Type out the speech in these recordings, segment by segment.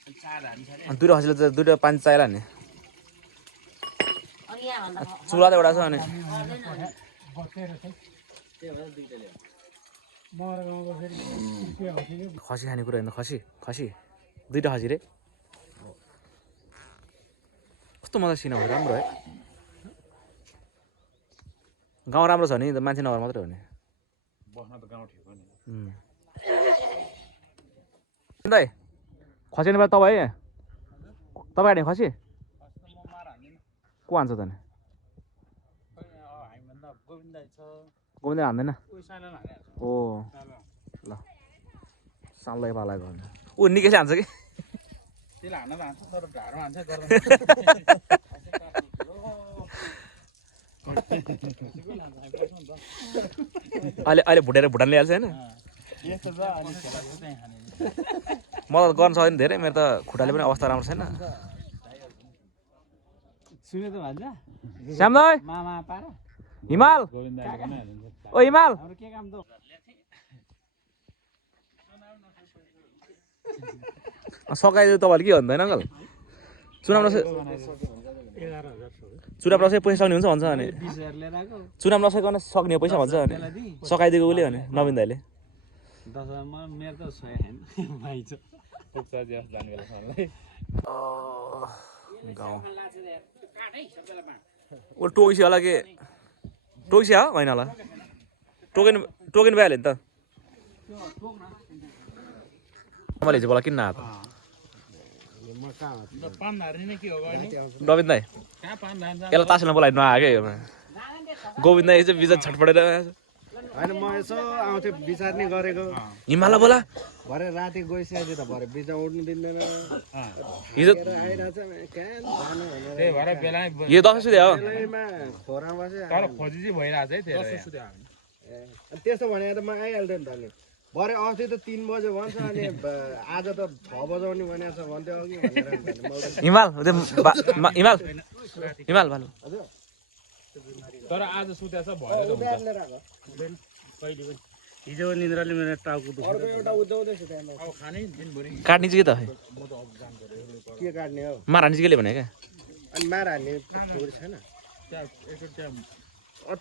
दुईटा खसीले त दुईटा पानी चाहिला नि चुला त एउटा छ अनि खसी खाने कुरा होइन खसी दुईटा खसी रे कस्तो मजा सिना हो राम्रो है गाउँ राम्रो छ नि मान्छे नभएर मात्रै हो नि बस्न त गाउँ ठिक हो नि दाइ खसी खाने बेला तपाईँ हाने खसी को हान्छ त नि गोविन्द हान्दैन ओ ल साललाई पाला गर्नु ऊ निकै हान्छ कि अहिले भुटान ल्याइहाल्छ होइन म त गर्न सक्दैन धेरै मेरो त खुट्टाले पनि अवस्था राम्रो छैन श्याम दाइ हिमाल ओ हिमाल सकाइदियो तपाईँले के भन्दैन अङ्कल चुनाव नसके पैसा सक्ने हुन्छ भन्छ भने चुनाव नसकिकन सक्ने पैसा भन्छ भने सकाइदिएको उसले भने नवीन दाइले ऊ टोकिसी होला के टोकिसी हो होइन होला टोकिनु भइहाल्यो नि त मैले हिजो बोला किन्न आएको नवीन दाइ यसलाई तासेर बोलाइ नआएकै गोविन्द दाइ चाहिँ बिचरा छटपटेर होइन म यसो आउँथेँ विचार नै गरेको हिमालय बोला भरे राति गइसकेपछि त भरे बिच उड्नु दिँदैन हिजो यो 10 सुधे हो खोरामा तर खोजी चाहिँ भइरहेछ है त्यस्तो भनेर त म आइहाल्थेँ नि त नि भरे अस्ति त 3 बजे भन्छ अनि आज त 6 बजाउने भनेको छ भन्थ्यो अघि भनेर हिमाल भालु तर आज सुतेछ भयो कहिले पनि हिजो निन्द्राले मेरो टाउको दुख्यो एउटा उदाउँदैछ त्यहाँ अब खाने दिनभरि काट्ने चाहिँ के त के काट्ने हो मार हान्ने चाहिँ केले भने क्या अनि मार हान्ने थोरै छैन त्यहाँ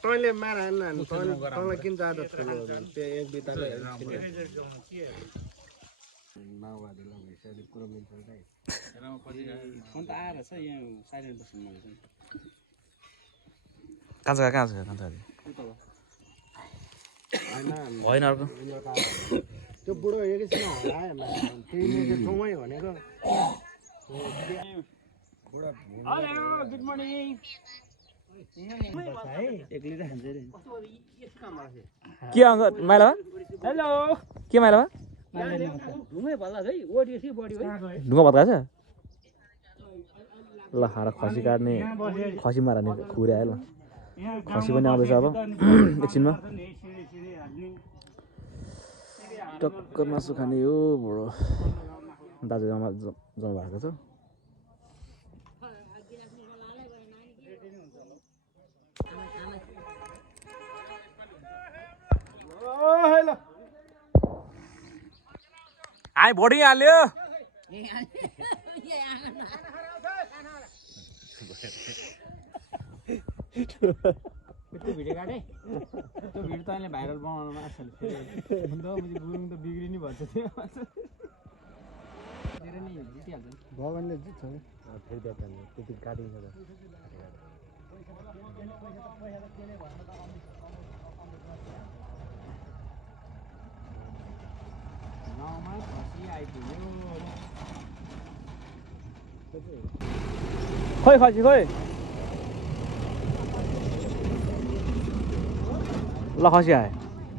तैँले मार हान्न तँलाई किन जाँदा ठुलो त्यो एक बिताले माओवादीलाई भइसक्यो कुरो मिल्छ फोन त आएर छ यहाँ साइलेन्ट बस्नु कहाँ छ होइन अर्को त्यो बुढो एकैछिन हरायो त्यही ठाउँमै भनेको गुड मर्निङ के अङ्क माइला हेलो के माइला ढुङ्गा भत्का छ ल खाएर खसी काट्ने खसी मार्ने खुरे आयो ल खसी पनि आउँदैछ अब एकछिनमा टक्क मासु खाने हो बुढो दाजु जम्मा भएको छ आइ बोर्डिङ हाल्यो त्यो भिडियो काटे त्यो भिडियो त अहिले भाइरल बनाउनु माछा गुरुङ त बिग्रिने भन्छ त्यो धेरै नै जितिहाल्छ भगवानले जित्छ फेरि बेकारले त्यति काटिन्छ गाउँमा खसी आइपुग्यो खोइ खसी खोइ ल खसी आयो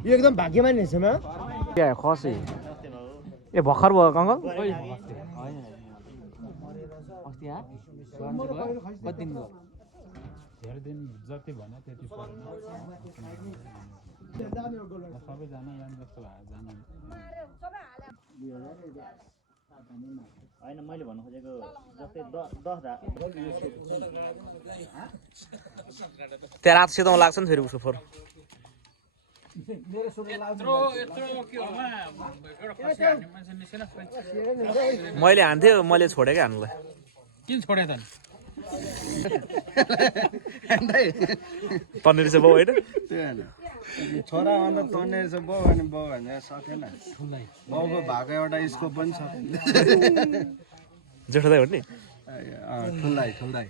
यो एकदम भाग्यमानी रहेछ म के आयो खसी ए भर्खर भयो अङ्कल अस्ति कति दिन भयो धेरै दिन जति भन्यो त्यति परेन सबैजना यहाँ जस्तो भएर जानु होइन मैले भन्नु खोजेको जस्तै 10 त्यहाँ रात सेतोमा लाग्छ नि फेरि उसको फोहोर मेरो सोले यत्रो के होला एउटा खसी हान्ने मान्छे निस्केन मैले हान्थेँ मैले छोडेकै हान्नुलाई किन छोडे त तन्ने रहेछ बाउ होइन त्यो होइन छोरा भन्दा तन्ने रहेछ बाउ भने बाउ भने सकेन बाउको भएको एउटा स्कोप पनि सकेन जेठो दाइ हो नि ठुल्दाई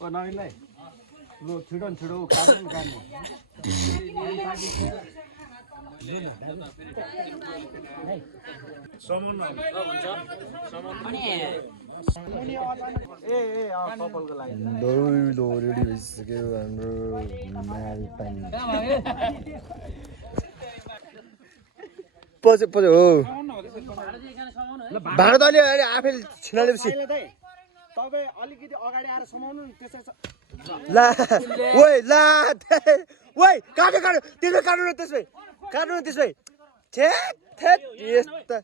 ओ नवीनलाई लु छिटो न छिटो काट्ने कपालको लागि रेडी भइसक्यो हाम्रो माल पानी पछि हो भाँडा त अलि आफै छिनालेपछि तपाईँ अलिकति अगाडि आएर समाउनु नि त्यसै ला ओइ ला ओइ काट्नु त्यसमै काट्नु न त्यसमै छेट थेट यस्ता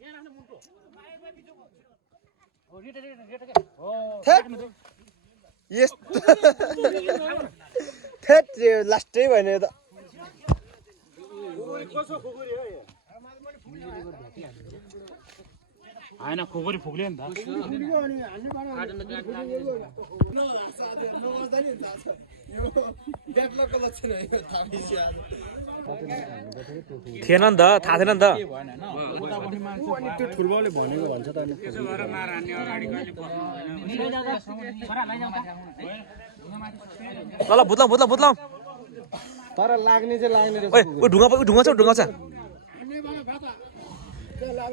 थेट यस्तो थेट लास्टै भएन यो त होइन खोगरी फुक्ल्यो नि त थिएन नि त थाहा थिएन नि त त्यो ठुलबाउले भनेको भन्छ त ल बुझ्लाउ तर लाग्ने चाहिँ लाग्ने ओइ ओ ढुङ्गा छ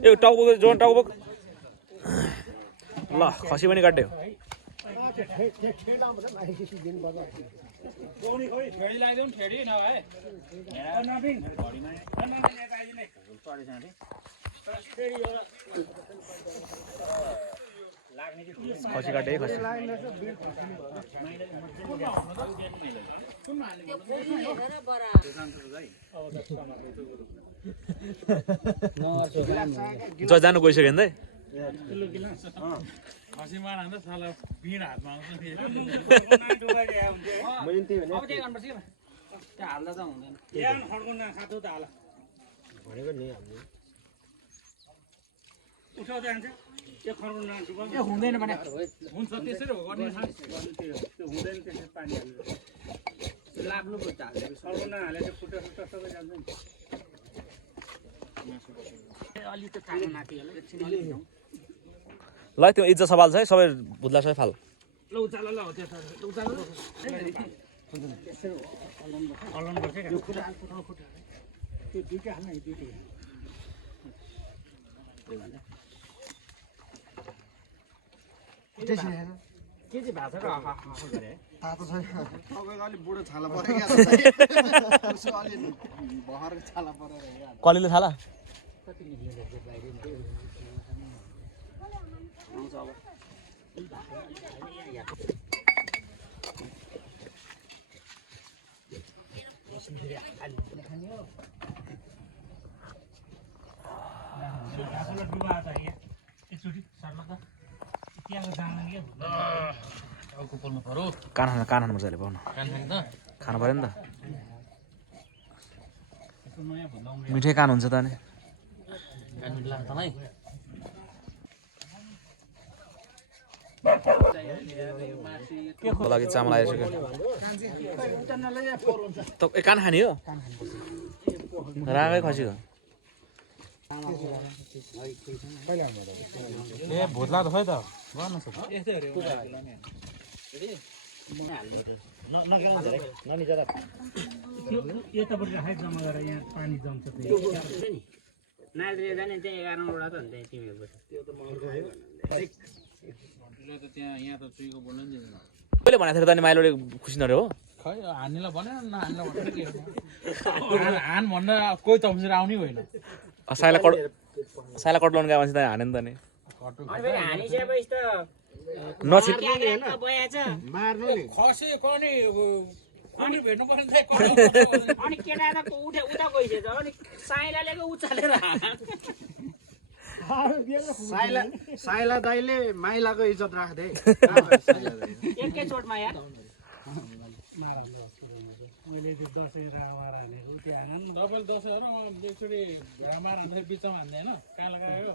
ए टाउको जोन टाउको ल खसी पनि काट्यो खसी काटे खसी जानु गइसक्यो नि खसी मार हान्दा साला भिड हातमा आउँछ हुँदैन भने हुन्छ त्यसरी हो गर्ने हुँदैन त्यसै पानी लाग्नु पर्छ सर्वना हालेर फुटा सबै जान्छ नि अलि त काट्नु माथि होला ल त्यो इज्जत सवाल छ है सबै बुझ्ला सबै फाल ल उचाल ल त्यो उचाल अलन बसे त्यो खुट्टा त्यो दुईटा हाल्न दुईटा के चाहिँ भएको छ र गरे तातो छैन तपाईँको अलिक बुढो छाला परेको उसो अलि भर छाला परेर कलिले थाला कान खानु मजाले पाउनु खानु पऱ्यो नि त मिठै कान हुन्छ त नि के लागि चामल आइसक्यो त कान खाने हो रागै खसीको ए भोत्ला त खै त यतापट्टि राखेँ जम्मा गरेर यहाँ पानी जम्छ नाइट्रोजन जाने त्यहाँ 11वटा त हुन्छ तिमीहरूको त्यो त त्यहाँ यहाँ त चुइको बोल्नु नि कहिले भनेको थियो त अनि माइलोले खुसी नरे हो खै हान्नेलाई भनेन नहान्नेलाई भनेर के हान भन्दा कोही तम्सेर आउने होइन साइला कट लाउनु गयो मान्छे त हाने नि त नि हानिसकेपछि त नछिट मार्नु नि खसी कनी अनि भेट्नु पर्ने अनि केटा त उता गइसकेछ अनि साइलाले उचालेर साइला दाइले माइलाको इज्जत राख्दै एकै चोटमा यार मैले त्यो दसैँ रामार हानेको त्यहाँ डबल दसैँहरू एकचोटि रामार हान्दाखेरि बिचमा हान्दैन कहाँ लगायो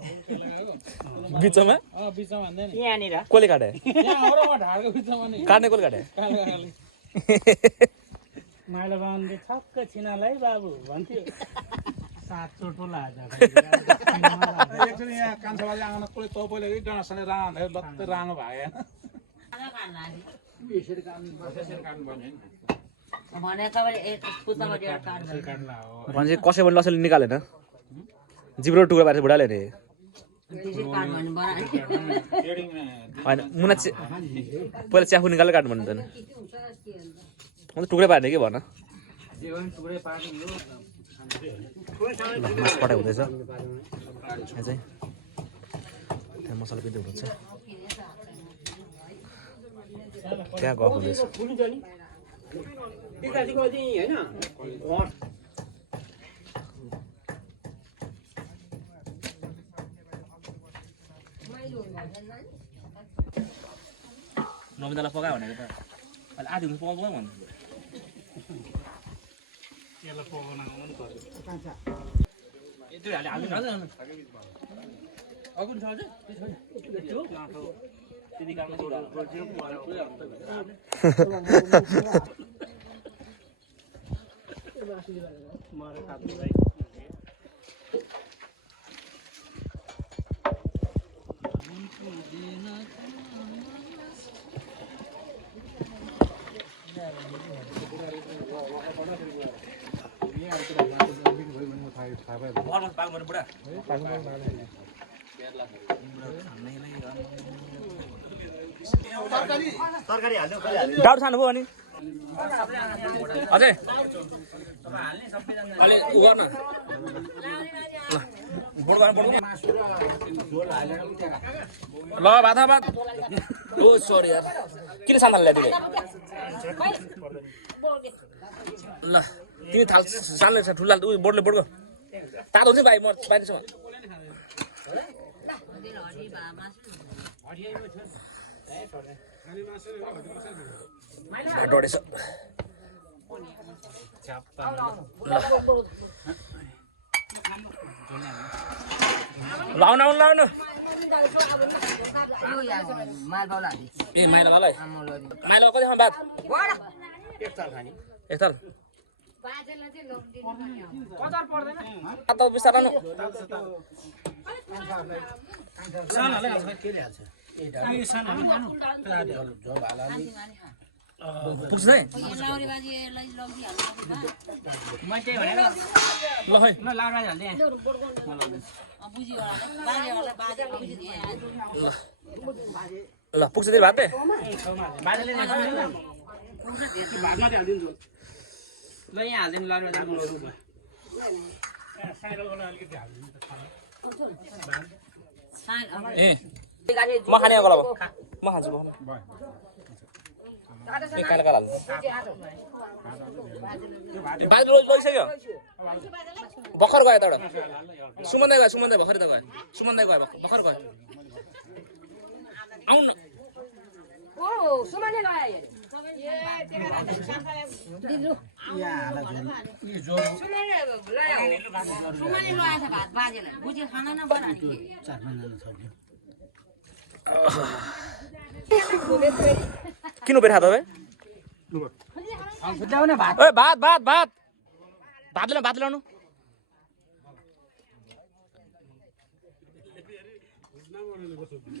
बिचमा बिचमा हान्दैन यहाँनिर कसले काटे यहाँ हो ढाडको बिचमा नि काट्ने कसले काटे कहाँ लगायो माइलो बाहुनले छक्क छिनालाई बाबु भन्थ्यो 7 चोटोला एकचोटि यहाँ कान्छाबाजी आँगन कसले तपाईँले डाँडासँगले राँगा हान्दाखेरि लत्तै राँगो भागे यसरी काट्नु पर्ने भने कसै पनि लसले निकालेन जिब्रो टुक्रा पारेर बुढाले नि होइन मुना पहिला च्याफु निकालेर काट्नु भन्नु त अन्त टुक्रै पार्ने के भन मासु पठाइ हुँदैछ यहाँ चाहिँ त्यहाँ मसला पिँदै हुनुहुन्छ त्यहाँ गफ हुँदैछ नमितालाई पकायो भनेको त अहिले आधी हुन्छ पकाउनु भन्नु त्यसलाई पकाउन आउनु नि पर्यो डाउट खानुभयो अनि अझै अलि उ गर्न ल भात भात ओ सरी यार किन सान्दाले ल्याइदिए ल तिमी थाल सान्ले छ ठुला उयो बोर्डले बोर्डको तातो हुन्छ भाइ म बाहिर डढेछ लाउनु आउनु लाउनु ए माइलावालाई माइलावा कति खानु भात एकताल बिस्तार पुग्छ है ल खै ल पुग्छ त्यही भात ल यहाँ हालिदिनु ए म खाने गला म खान्छु काला काला बाजु लगिसक्यो भर्खर गयो त सुमन दाइ भर्खर त गयो सुमन दाइ गयो भर्खर गयो आउनु किन उभिएर खा तपाईँ भात भात भात भात ल्याउनु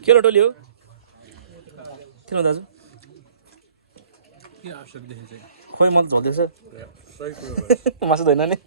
के टोली हो किन दाजु खोइ म त झल्दैछ मासु धोइन नि